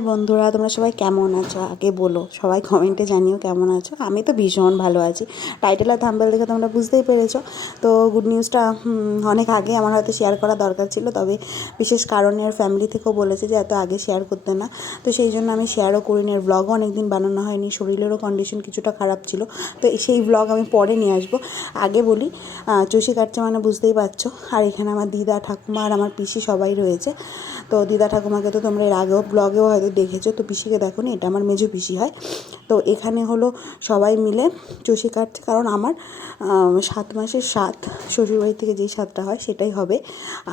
High বন্ধুরা, তোমরা সবাই কেমন আছো আগে বলো, সবাই কমেন্টে জানিও কেমন আছো। আমি তো ভীষণ ভালো আছি। টাইটেল আর থাম্বনেল দেখে তোমরা বুঝতেই পেরেছো। তো গুড নিউজটা অনেক আগে আমার হয়তো শেয়ার করা দরকার ছিল, তবে বিশেষ কারণে আর ফ্যামিলি থেকেও বলেছে যে এত আগে শেয়ার করতে না, তো সেই জন্য আমি শেয়ারও করিনি। আর ব্লগও অনেক দিন বানানো হয়নি, শরীরেরও কন্ডিশন কিছুটা খারাপ ছিল, তো সেই ব্লগ আমি পরে নিয়ে আসবো। আগে বলি, চষি কাটছে মানে বুঝতেই পারছো। আর এখানে আমার দিদা, ঠাকুমা আর আমার পিসি সবাই রয়েছে। তো দিদা ঠাকুমাকে তো তোমরা এর আগেও ব্লগেও হয়তো দেখেছো, তো পিসিকে দেখো নি, এটা আমার মেজো পিসি হয়। তো এখানে হলো সবাই মিলে চষি কাটছে, কারণ আমার 7 মাসের স্বাদ, শ্বশুরবাড়ি থেকে যেই স্বাদটা হয় সেটাই হবে।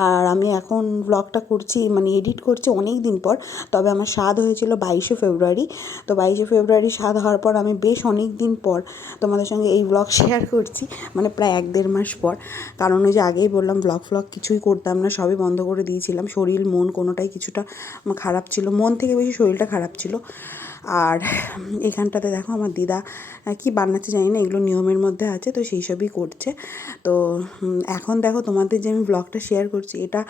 আর আমি এখন ব্লগটা করছি, মানে এডিট করছি অনেক দিন পর। তবে আমার স্বাদ হয়েছিল 22শে ফেব্রুয়ারি। তো 22শে ফেব্রুয়ারি স্বাদ হওয়ার পর আমি বেশ অনেক দিন পর তোমাদের সঙ্গে এই ব্লগ শেয়ার করছি, মানে প্রায় 1-1.5 মাস পর। কারণ ওই যে আগেই বললাম, ব্লগ কিছুই করতাম না, সবই বন্ধ করে দিয়েছিলাম। শরীর মন কোনোটাই কিছুটা খারাপ ছিল, মন থেকে বেশি শরীরটা খারাপ ছিল। আর এখানটাতে দেখো আমার দিদা কি বানাচ্ছে জানি না, এগুলো নিয়মের মধ্যে আছে, তো সেই সবই করছে। তো এখন দেখো তোমাদের যে আমি ব্লগটা শেয়ার করছি, এটা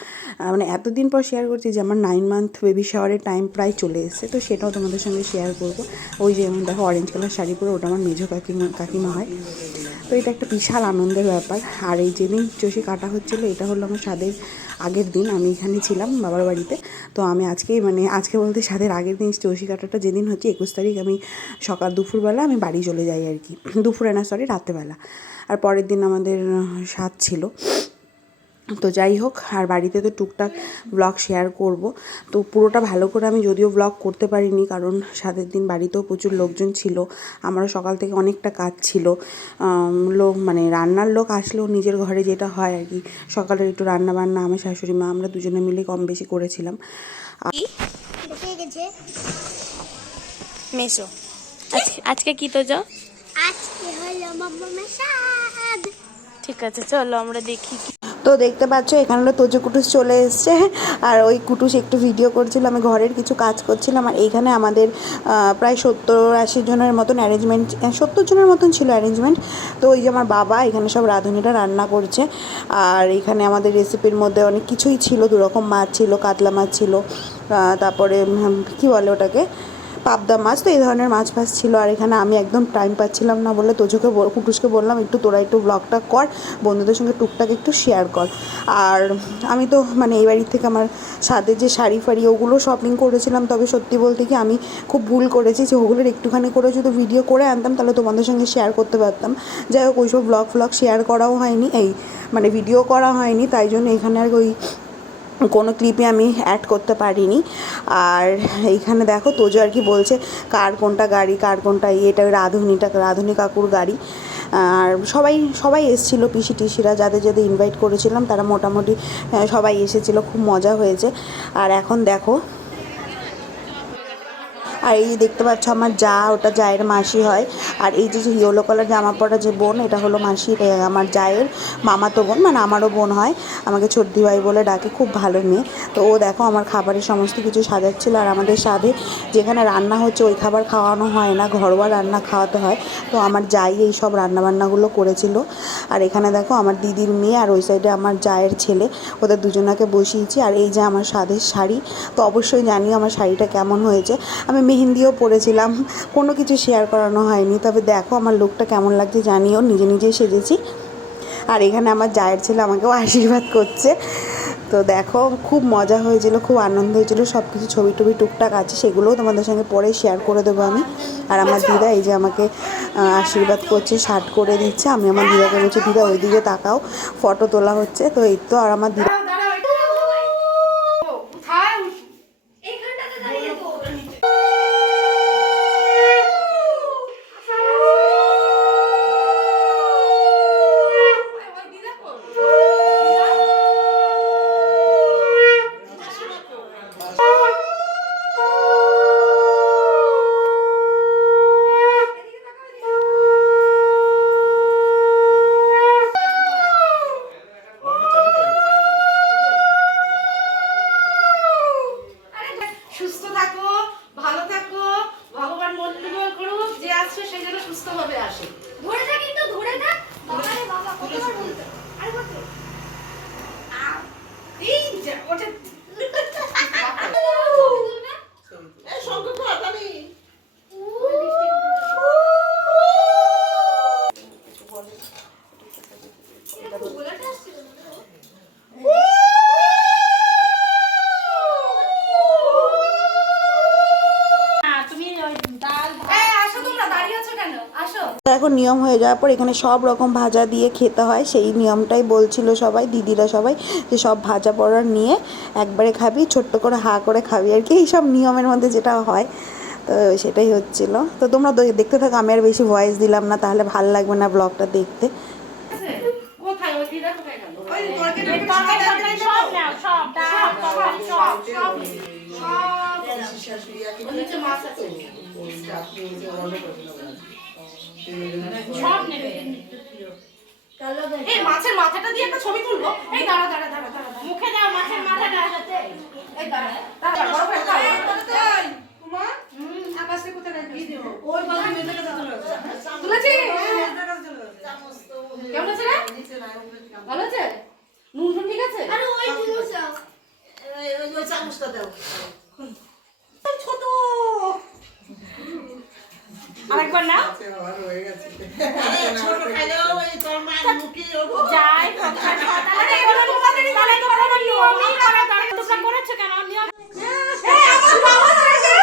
মানে এতদিন পর শেয়ার করছি যে আমার 9 মান্থ বেবি শাওয়ারের টাইম প্রায় চলে এসেছে, তো সেটাও তোমাদের সঙ্গে শেয়ার করব। ওই যে যেমন দেখো অরেঞ্জ কালার শাড়ি পরে, ওটা আমার মেজো কাকিমা হয়। তো এটা একটা বিশাল আনন্দের ব্যাপার। আর এই যেদিন চষি কাটা হচ্ছিলো, এটা হলো আমার স্বাদের আগের দিন, আমি এখানে ছিলাম বাবার বাড়িতে। তো আমি আজকেই, মানে আজকে বলতে স্বাদের আগের দিন, চষি কাটাটা যেদিন হচ্ছে 21 তারিখ, আমি দুপুরবেলা আমি বাড়ি চলে যাই আর কি। দুপুরে না, সরি, রাত্রেবেলা। আর পরের দিন আমাদের স্বাদ ছিল। তো যাই হোক, আর বাড়িতে তো টুকটাক ব্লগ শেয়ার করব। তো পুরোটা ভালো করে আমি যদিও ব্লগ করতে পারিনি, কারণ সাতের দিন বাড়িতেও প্রচুর লোকজন ছিল, আমারও সকাল থেকে অনেকটা কাজ ছিল। লোক মানে রান্নার লোক আসলেও নিজের ঘরে যেটা হয় আর কি, সকালের একটু রান্না বান্না আমার শাশুড়ি মা আমরা দুজনে মিলে কম বেশি করেছিলাম। মেসো আজকে কি তো যাও, আজকে হলো মাম্মামের স্বাদ। ঠিক আছে চলো আমরা দেখি। তো দেখতে পাচ্ছ এখানে তোজো কুটুস চলে এসছে, আর ওই কুটুস একটু ভিডিও করছিল, আমি ঘরের কিছু কাজ করছিলাম। আর এইখানে আমাদের প্রায় 70-80 জনের মতন অ্যারেঞ্জমেন্ট, 70 জনের মতন ছিল অ্যারেঞ্জমেন্ট। তো ওই যে আমার বাবা এখানে সব রাঁধুনিরা রান্না করছে। আর এখানে আমাদের রেসিপির মধ্যে অনেক কিছুই ছিল, 2 রকম মাছ ছিল, কাতলা মাছ ছিল, তারপরে কী বলে ওটাকে, পাবদা মাছ, তো এই ধরনের মাছ ফাছ ছিল। আর এখানে আমি একদম টাইম পাচ্ছিলাম না বলে কুটুসকে বললাম একটু তোরা একটু ব্লগটা কর, বন্ধুদের সঙ্গে টুকটাক একটু শেয়ার কর। আর আমি তো মানে এই বাড়ির থেকে আমার সাথে যে শাড়ি ফাড়ি ওগুলো শপিং করেছিলাম, তবে সত্যি বলতে কি আমি খুব ভুল করেছি, যে ওগুলোর একটুখানি করে যদি ভিডিও করে আনতাম তাহলে তোমাদের সঙ্গে শেয়ার করতে পারতাম। যাই হোক, ওইসব ব্লগ শেয়ার করাও হয়নি, এই মানে ভিডিও করা হয়নি, তাই জন্য এখানে আর ওই কোনো ক্লিপে আমি অ্যাড করতে পারিনি। আর এইখানে দেখো তোজো আর কি বলছে কার কোনটা গাড়ি, কার কোনটা এটা, রাঁধুনি কাকুর গাড়ি। আর সবাই এসেছিলো, পিসি টিসিরা যাদের ইনভাইট করেছিলাম তারা মোটামুটি সবাই এসেছিলো, খুব মজা হয়েছে। আর এখন দেখো, আর এই দেখতে পাচ্ছ আমার যা, ওটা জায়ের মাসি হয়। আর এই যে ইয়েলো কালার জামা পরা যে বোন, এটা হলো মাসির, আমার জায়ের মামাতো বোন, মানে আমারও বোন হয়, আমাকে ছোটদি ভাই বলে ডাকে, খুব ভালো মেয়ে। তো ও দেখো আমার খাবারের সমস্ত কিছু সাজাচ্ছিল। আর আমাদের স্বাদে যেখানে রান্না হচ্ছে ওই খাবার খাওয়ানো হয় না, ঘরোয়া রান্না খাওয়াতে হয়, তো আমার জাই এই সব রান্নাবান্নাগুলো করেছিল। আর এখানে দেখো আমার দিদির মেয়ে, আর ওই সাইডে আমার জায়ের ছেলে, ওদের দুজনাকে বসিয়েছি। আর এই যে আমার স্বাদের শাড়ি, তো অবশ্যই জানিও আমার শাড়িটা কেমন হয়েছে। আমি মেহেন্দিও পরেছিলাম, কোনো কিছু শেয়ার করানো হয়নি, তবে দেখো আমার লুকটা কেমন লাগছে জানিও, নিজেই সেজেছি। আর এখানে আমার জায়ের ছেলে আমাকেও আশীর্বাদ করছে। তো দেখো খুব মজা হয়েছিল, খুব আনন্দ হয়েছিল, সব কিছু ছবি টবি টুকটাক আছে, সেগুলোও তোমাদের সঙ্গে পরে শেয়ার করে দেবো আমি। আর আমার দিদা এই যে আমাকে আশীর্বাদ করছে, শার্ট করে দিচ্ছে। আমি আমার দিদাকে বলছি দিদা ওইদিকে তাকাও, ফটো তোলা হচ্ছে। তো এই তো, আর আমার দিদা সুস্থ থাকো, ভালো থাকো, ভগবান মঙ্গল করুক, যে আসছে সে যেন সুস্থভাবে আসে। ধরে থাক, কিন্তু ধরে থাক। বাবা রে বাবা, কতবার বলতে, আরে কত এই যে ওটা এই সব দেখো নিয়ম হয়ে যাওয়ার পর এখানে সব রকম ভাজা দিয়ে খেতে হয়, সেই নিয়মটাই বলছিল সবাই, দিদিরা সবাই, যে সব ভাজা পড়ার নিয়ে একবারে খাবি, ছোট্ট করে হা করে খাবি আর কি, এইসব নিয়মের মধ্যে যেটা হয়। তো সেটাই হচ্ছিল। তো তোমরা দেখতে থাকো, আমি আর বেশি ভয়েস দিলাম না, তাহলে ভাল লাগবে না ব্লগটা দেখতে। কোথায় ওই দিদা কোথায় গেল? ওই তরকারি এই তরকারি টরকারি সব নাও, সব ডাল তরকারি সব সব ওর নিচে মাছ আছে, সব নেবে। এই মাছের মাথাটা দিয়ে একটা ছবি তুলবো। এই দাঁড়া দাঁড়া দাঁড়া দাঁড়া, মুখে দাও মাছের মাথাটা। এই দাঁড়া দাঁড়া, বড় করে দাও। আকাশে কোথায় রাখি দিও ওই বাবা মেয়েদের কাছে চলে গেছে তুলেছি? মেয়েদের কাছে চলে গেছে কেমন আছে রে? ভালো আছে? নুন টুন ঠিক আছে? আরে ওই জিনিস দাও। ওই চামচটা দাও ছোট আরেকবার না ছোট খাইলেও ওই তোর মা মুখে যাই আরে এগুলো তোমাদের তাহলে তো কোনো নিয়মই করা দরকার, তোমরা করেছো কেন নিয়ম? এই আমার বাবা আছে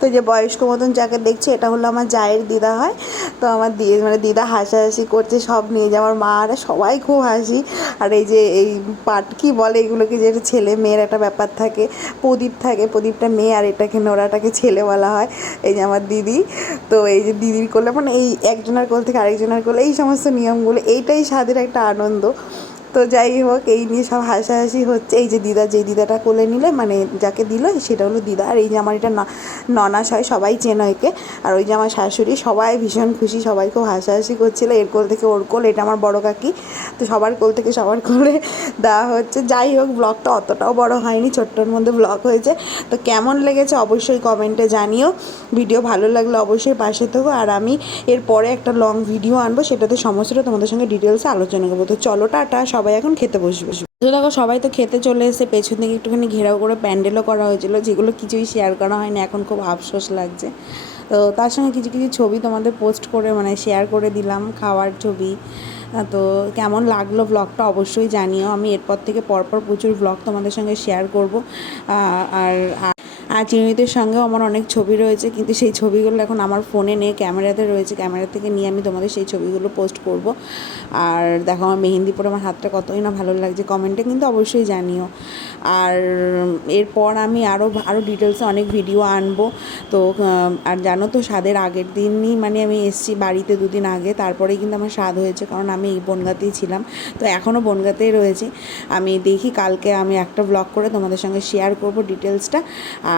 তো যে বয়স্ক মতন যাকে দেখছে এটা হলো আমার জায়ের দিদা হয়। তো আমার মানে দিদা হাসাহাসি করছে সব নিয়ে, যে আমার মা আর সবাই খুব হাসি। আর এই যে এই কী বলে এগুলোকে, যে ছেলে মেয়ের একটা ব্যাপার থাকে, প্রদীপ থাকে, প্রদীপটা মেয়ে আর এটাকে নোরাটাকে ছেলে বলা হয়। এই যে আমার দিদি, তো এই যে দিদির কোলে মানে এই একজনের কোল থেকে আরেকজনের কোলে, এই সমস্ত নিয়মগুলো, এইটাই স্বাদের একটা আনন্দ। তো যাই হোক, এই নিয়ে সব হাসাহাসি হচ্ছে। এই যে দিদা, যে দিদাটা কোলে নিলে মানে যাকে দিল সেটা হলো দিদা। আর এই যে আমার এটা ননাস হয়, সবাই চেনো একে। আর ওই যে আমার শাশুড়ি, সবাই ভীষণ খুশি, সবাই খুব হাসাহাসি করছিলো, এর কোল থেকে ওর কোল, এটা আমার বড় কাকি। তো সবার কোল থেকে সবার কোলে দেওয়া হচ্ছে। যাই হোক, ব্লগটা অতটাও বড় হয়নি, ছোট্টর মধ্যে ব্লগ হয়েছে। তো কেমন লেগেছে অবশ্যই কমেন্টে জানিও। ভিডিও ভালো লাগলে অবশ্যই পাশে থেকো। আর আমি এরপরে একটা লং ভিডিও আনবো, সেটাতে সমস্তটা তোমাদের সঙ্গে ডিটেলসে আলোচনা করবো। তো চলো টাটা, সবাই এখন খেতে বসবে। তো দেখো সবাই তো খেতে চলে এসে, পেছন থেকে একটুখানি ঘেরাও করে প্যান্ডেলও করা হয়েছিল, যেগুলো কিছুই শেয়ার করা হয়নি, এখন খুব আফসোস লাগছে। তো তার সঙ্গে কিছু কিছু ছবি তোমাদের পোস্ট করে মানে শেয়ার করে দিলাম, খাওয়ার ছবি। তো কেমন লাগলো ব্লগটা অবশ্যই জানিও। আমি এরপর থেকে পরপর প্রচুর ব্লগ তোমাদের সঙ্গে শেয়ার করব। আর চিরুনিদের সঙ্গেও আমার অনেক ছবি রয়েছে, কিন্তু সেই ছবিগুলো এখন আমার ফোনে নেই, ক্যামেরাতে রয়েছে। ক্যামেরা থেকে নিয়ে আমি তোমাদের সেই ছবিগুলো পোস্ট করব। আর দেখো আমার মেহেন্দি পরে আমার হাতটা কতই না ভালো লাগছে, কমেন্টে কিন্তু অবশ্যই জানিও। আর এরপর আমি আরও ডিটেলসে অনেক ভিডিও আনবো। তো আর জানো তো, স্বাদের আগের দিনই মানে আমি এসেছি বাড়িতে, দুদিন আগে, তারপরেই কিন্তু আমার স্বাদ হয়েছে, কারণ আমি এই বনগাঁতেই ছিলাম। তো এখনও বনগাঁতেই রয়েছি। আমি দেখি কালকে আমি একটা ব্লগ করে তোমাদের সঙ্গে শেয়ার করব ডিটেলসটা।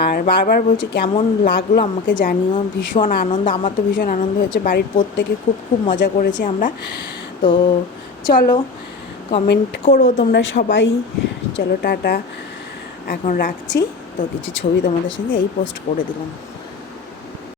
আর বারবার বলছি কেমন লাগলো আমাকে জানিও। ভীষণ আনন্দ, আমার তো ভীষণ আনন্দ হয়েছে, বাড়ির প্রত্যেকে খুব খুব মজা করেছি আমরা। তো চলো কমেন্ট করো তোমরা সবাই। চলো টাটা, এখন রাখছি। তো কিছু ছবি তোমাদের সঙ্গে এই পোস্ট করে দিলাম।